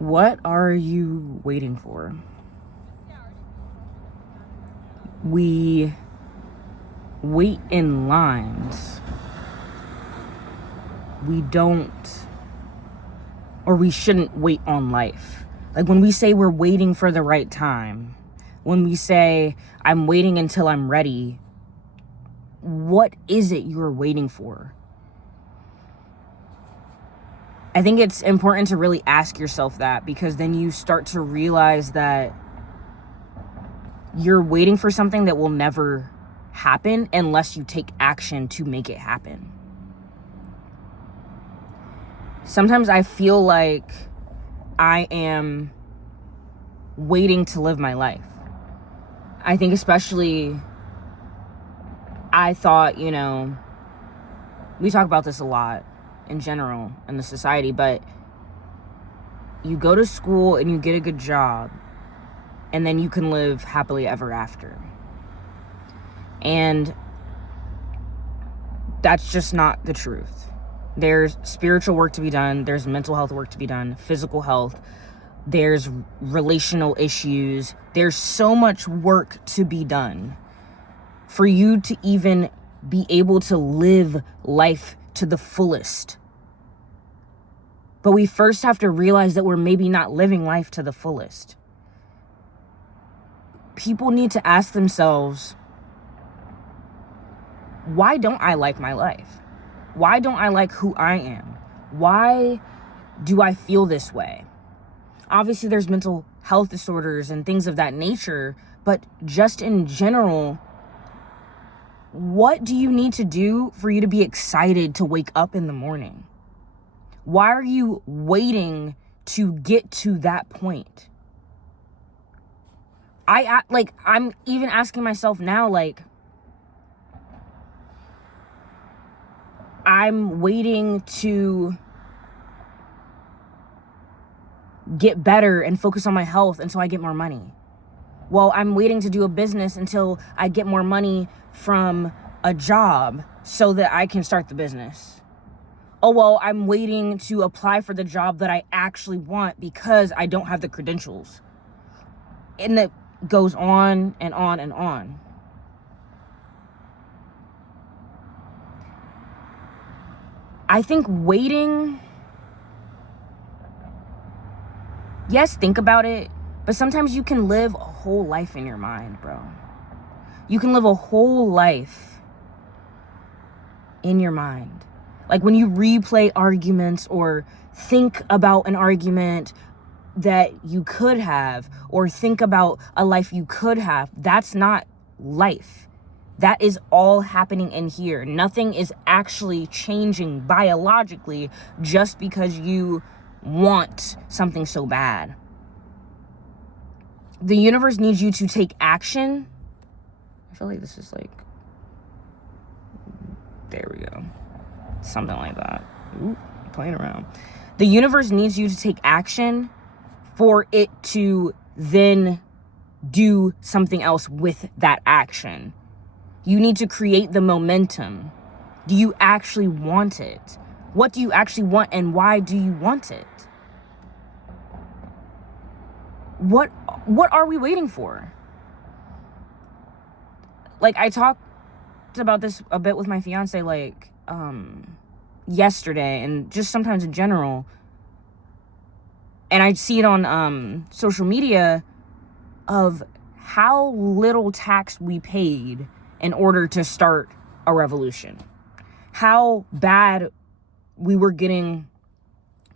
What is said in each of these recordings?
What are you waiting for? We wait in lines. We don't, or we shouldn't wait on life. Like when we say we're waiting for the right time, when we say, I'm waiting until I'm ready, what is it you're waiting for? I think it's important to really ask yourself that, because then you start to realize that you're waiting for something that will never happen unless you take action to make it happen. Sometimes I feel like I am waiting to live my life. I think especially, I thought, we talk about this a lot in general in the society, but you go to school and you get a good job, and then you can live happily ever after. And that's just not the truth. There's spiritual work to be done. There's mental health work to be done, physical health. There's relational issues. There's so much work to be done for you to even be able to live life to the fullest. But we first have to realize that we're maybe not living life to the fullest. People need to ask themselves, why don't I like my life? Why don't I like who I am? Why do I feel this way? Obviously, there's mental health disorders and things of that nature, but just in general, what do you need to do for you to be excited to wake up in the morning? Why are you waiting to get to that point? I'm even asking myself now, I'm waiting to get better and focus on my health until I get more money. Well, I'm waiting to do a business until I get more money from a job so that I can start the business. Oh, well, I'm waiting to apply for the job that I actually want because I don't have the credentials. And it goes on and on and on. I think waiting, yes, think about it, but sometimes you can live a whole life in your mind, bro. You can live a whole life in your mind. Like when you replay arguments or think about an argument that you could have, or think about a life you could have, that's not life. That is all happening in here. Nothing is actually changing biologically just because you want something so bad. The universe needs you to take action. I feel like this is there we go. Something like that. Ooh, playing around. The universe needs you to take action for it to then do something else with that action. You need to create the momentum. Do you actually want it? What do you actually want, and why do you want it? What are we waiting for? I talked about this a bit with my fiance yesterday, and just sometimes in general. And I see it on social media of how little tax we paid in order to start a revolution. How bad we were getting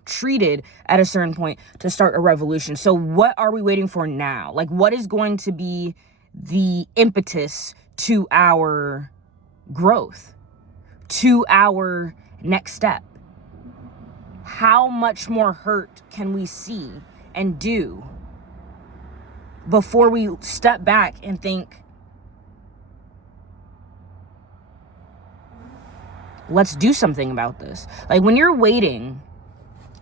treated at a certain point to start a revolution. So what are we waiting for now? What is going to be the impetus to our growth, to our next step? How much more hurt can we see and do before we step back and think, let's do something about this? When you're waiting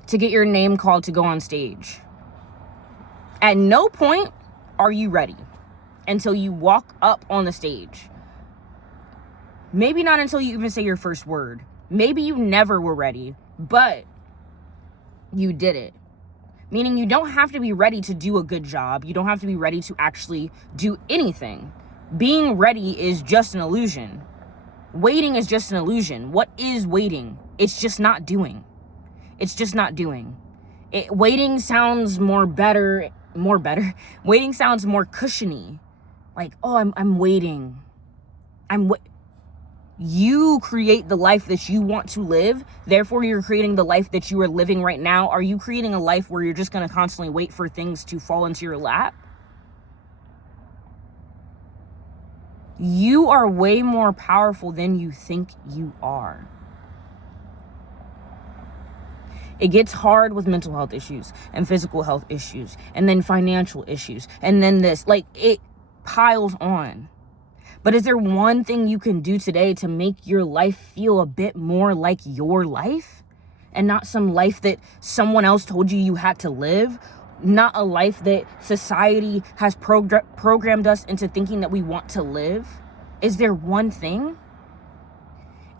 to get your name called to go on stage, at no point are you ready until you walk up on the stage. Maybe not until you even say your first word. Maybe you never were ready, but you did it. Meaning you don't have to be ready to do a good job. You don't have to be ready to actually do anything. Being ready is just an illusion. Waiting is just an illusion. What is waiting? It's just not doing. It's just not doing. Waiting sounds better. Waiting sounds more cushiony. Like, oh, I'm waiting. You create the life that you want to live. Therefore, you're creating the life that you are living right now. Are you creating a life where you're just going to constantly wait for things to fall into your lap? You are way more powerful than you think you are. It gets hard with mental health issues and physical health issues and then financial issues and then this. Like, it piles on. But is there one thing you can do today to make your life feel a bit more like your life and not some life that someone else told you had to live? Not a life that society has programmed us into thinking that we want to live? Is there one thing?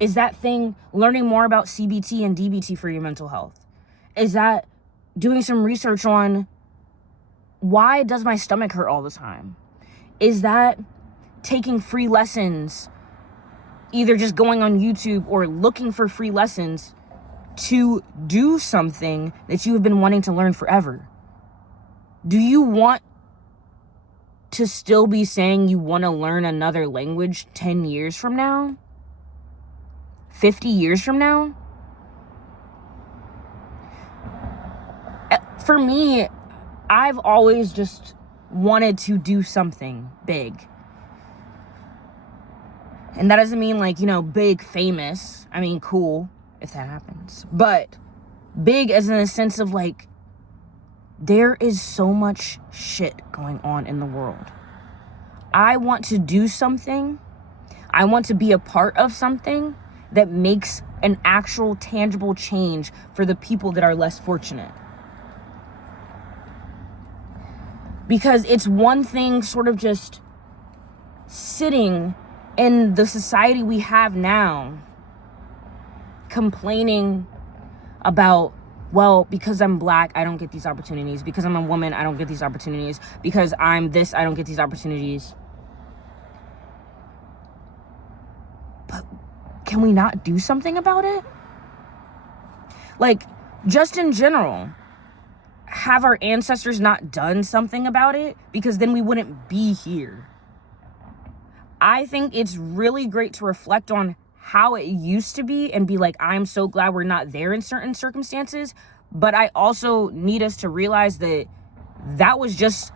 Is that thing learning more about CBT and DBT for your mental health? Is that doing some research on why does my stomach hurt all the time? Is that taking free lessons, either just going on YouTube or looking for free lessons to do something that you have been wanting to learn forever? Do you want to still be saying you want to learn another language 10 years from now? 50 years from now? For me, I've always just wanted to do something big. And that doesn't mean like, big, famous. I mean, cool if that happens. But big as in a sense of like, there is so much shit going on in the world. I want to do something. I want to be a part of something that makes an actual tangible change for the people that are less fortunate. Because it's one thing sort of just sitting in the society we have now, complaining about, well, because I'm black, I don't get these opportunities. Because I'm a woman, I don't get these opportunities. Because I'm this, I don't get these opportunities. But can we not do something about it? Like, just in general, have our ancestors not done something about it? Because then we wouldn't be here. I think it's really great to reflect on how it used to be and be like, I'm so glad we're not there in certain circumstances. But I also need us to realize that that was just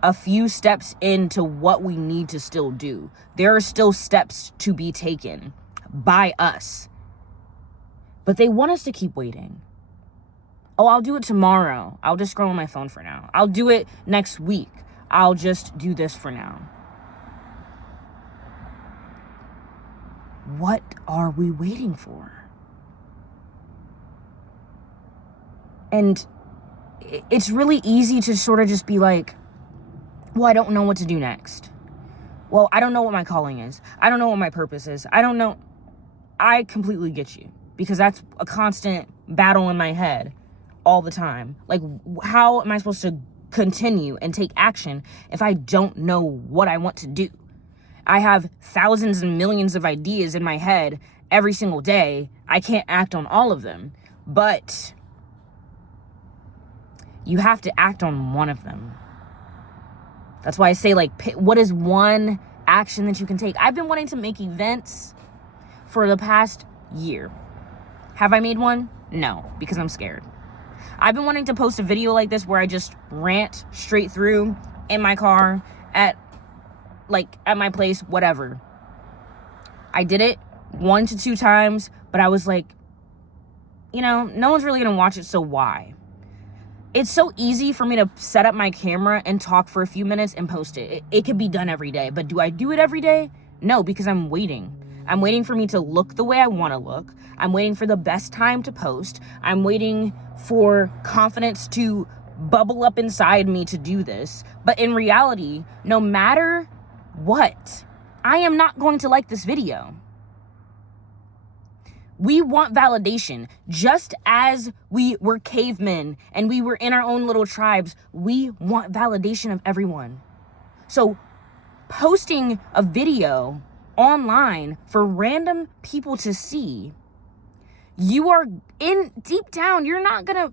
a few steps into what we need to still do. There are still steps to be taken by us. But they want us to keep waiting. Oh, I'll do it tomorrow. I'll just scroll on my phone for now. I'll do it next week. I'll just do this for now. What are we waiting for? And it's really easy to sort of just be like, well, I don't know what to do next. Well, I don't know what my calling is. I don't know what my purpose is. I don't know. I completely get you, because that's a constant battle in my head all the time. Like, how am I supposed to continue and take action if I don't know what I want to do? I have thousands and millions of ideas in my head every single day. I can't act on all of them, but you have to act on one of them. That's why I say, like, what is one action that you can take? I've been wanting to make events for the past year. Have I made one? No, because I'm scared. I've been wanting to post a video like this where I just rant straight through in my car, at my place, whatever. I did it 1 to 2 times, but I was like, no one's really gonna watch it, so why? It's so easy for me to set up my camera and talk for a few minutes and post it. It could be done every day, but do I do it every day? No, because I'm waiting. I'm waiting for me to look the way I want to look. I'm waiting for the best time to post. I'm waiting for confidence to bubble up inside me to do this. But in reality, no matter what, I am not going to like this video. We want validation. Just as we were cavemen and we were in our own little tribes, we want validation of everyone. So posting a video online for random people to see, you are in deep down, you're not gonna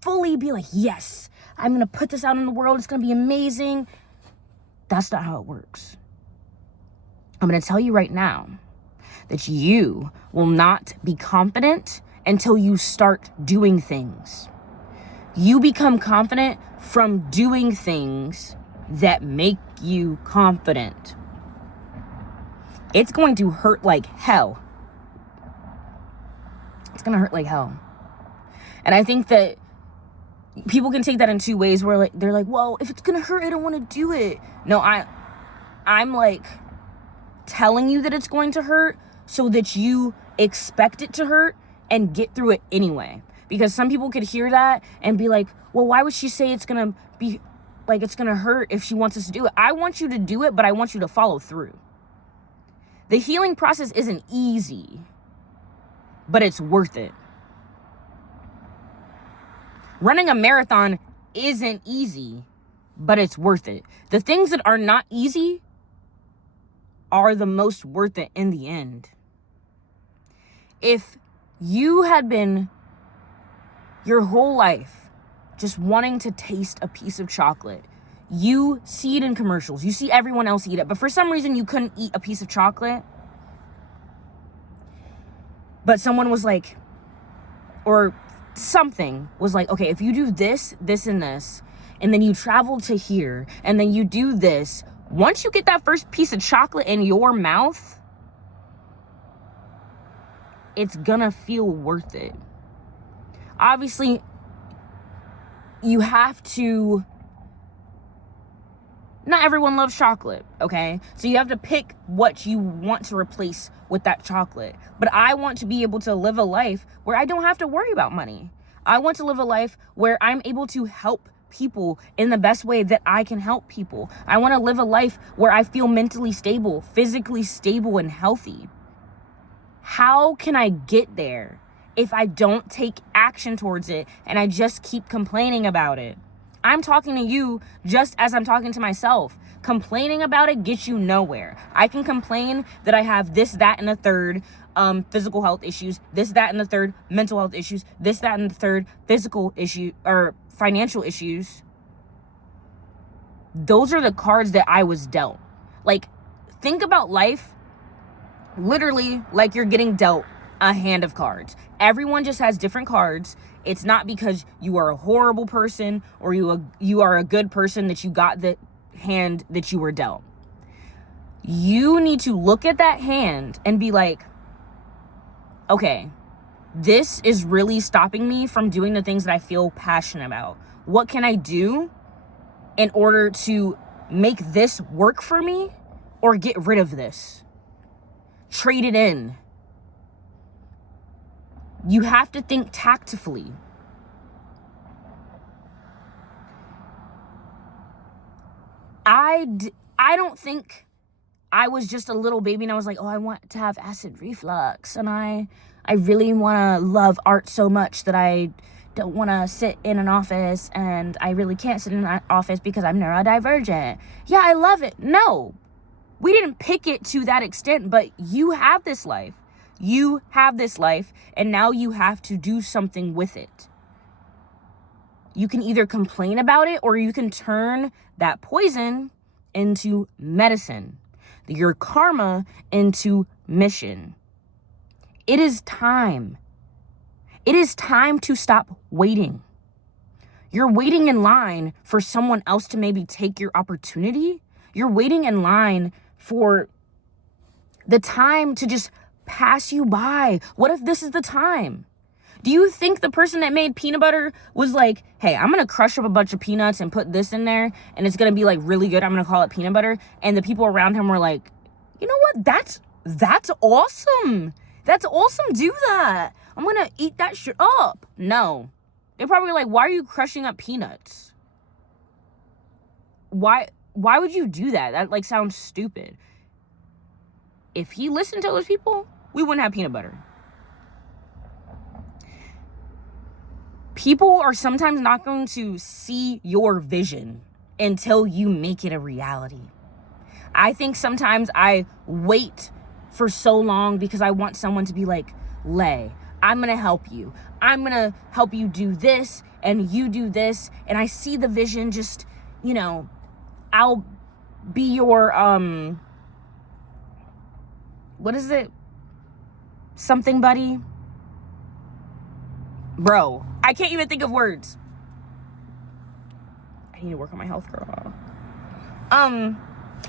fully be like, yes, I'm gonna put this out in the world, it's gonna be amazing. That's not how it works. I'm gonna tell you right now that you will not be confident until you start doing things. You become confident from doing things that make you confident. It's going to hurt like hell. It's gonna hurt like hell. And I think that people can take that in two ways where they're like, well, if it's gonna hurt, I don't want to do it. No, I'm like telling you that it's going to hurt so that you expect it to hurt and get through it anyway. Because some people could hear that and be like, well, why would she say it's gonna be like it's gonna hurt if she wants us to do it? I want you to do it, but I want you to follow through. The healing process isn't easy, but it's worth it. Running a marathon isn't easy, but it's worth it. The things that are not easy are the most worth it in the end. If you had been your whole life just wanting to taste a piece of chocolate, you see it in commercials, you see everyone else eat it, but for some reason you couldn't eat a piece of chocolate, but someone was like, or something was like, okay, if you do this, this, and this, and then you travel to here, and then you do this, once you get that first piece of chocolate in your mouth, it's gonna feel worth it. Obviously, you have to, not everyone loves chocolate, okay? So you have to pick what you want to replace with that chocolate. But I want to be able to live a life where I don't have to worry about money. I want to live a life where I'm able to help people in the best way that I can help people. I want to live a life where I feel mentally stable, physically stable, and healthy. How can I get there if I don't take action towards it and I just keep complaining about it? I'm talking to you just as I'm talking to myself. Complaining about it gets you nowhere. I can complain that I have this, that, and the third physical health issues, this, that, and the third mental health issues, this, that, and the third physical issue or financial issues. Those are the cards that I was dealt. Like, think about life literally like you're getting dealt a hand of cards. Everyone just has different cards. It's not because you are a horrible person or you are a good person that you got the hand that you were dealt. You need to look at that hand and be like, okay, this is really stopping me from doing the things that I feel passionate about. What can I do in order to make this work for me or get rid of this? Trade it in. You have to think tactfully. I don't think I was just a little baby and I was like, oh, I want to have acid reflux and I really want to love art so much that I don't want to sit in an office and I really can't sit in an office because I'm neurodivergent. Yeah, I love it. No, we didn't pick it to that extent, but you have this life. You have this life, and now you have to do something with it. You can either complain about it, or you can turn that poison into medicine, your karma into mission. It is time. It is time to stop waiting. You're waiting in line for someone else to maybe take your opportunity. You're waiting in line for the time to just pass you by. What if this is the time? Do you think the person that made peanut butter was like, hey, I'm gonna crush up a bunch of peanuts and put this in there and it's gonna be like really good, I'm gonna call it peanut butter, and the people around him were like, you know what, that's awesome, that's awesome, do that, I'm gonna eat that shit up? No, they're probably like, why are you crushing up peanuts? Why would you do that? That like sounds stupid. If he listened to those people, we wouldn't have peanut butter. People are sometimes not going to see your vision until you make it a reality. I think sometimes I wait for so long because I want someone to be like, Lay, I'm going to help you. I'm going to help you do this and you do this. And I see the vision, just, I'll be your, what is it? Something buddy? Bro, I can't even think of words. I need to work on my health, girl.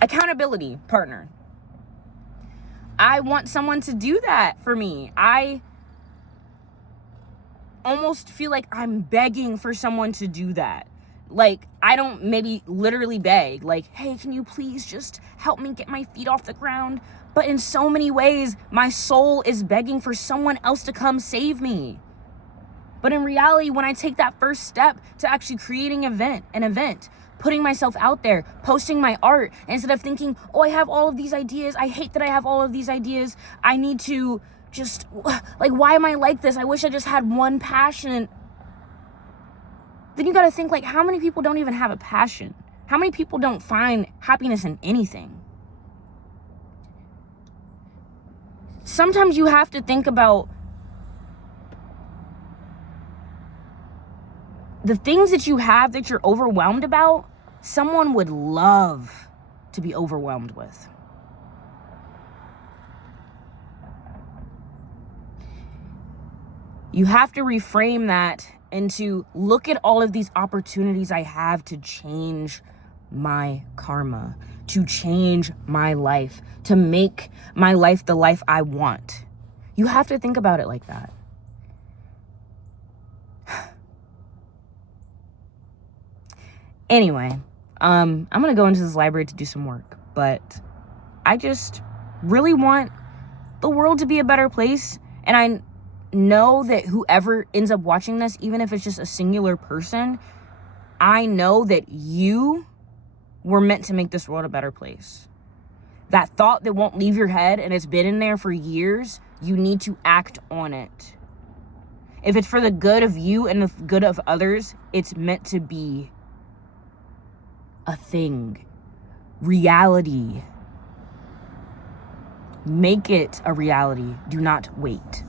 Accountability partner. I want someone to do that for me. I almost feel like I'm begging for someone to do that. Like, I don't maybe literally beg, like, hey, can you please just help me get my feet off the ground? But in so many ways, my soul is begging for someone else to come save me. But in reality, when I take that first step to actually creating an event, putting myself out there, posting my art, instead of thinking, oh, I have all of these ideas. I hate that I have all of these ideas. I need to just, like, why am I like this? I wish I just had one passion. Then you got to think, like, how many people don't even have a passion? How many people don't find happiness in anything? Sometimes you have to think about the things that you have that you're overwhelmed about, someone would love to be overwhelmed with. You have to reframe that and to look at all of these opportunities I have to change my karma, to change my life, to make my life the life I want. You have to think about it like that. Anyway, I'm going to go into this library to do some work, but I just really want the world to be a better place. And I know that whoever ends up watching this, even if it's just a singular person, I know that you were meant to make this world a better place. That thought that won't leave your head and it's been in there for years, you need to act on it. If it's for the good of you and the good of others, it's meant to be a thing. Reality. Make it a reality. Do not wait.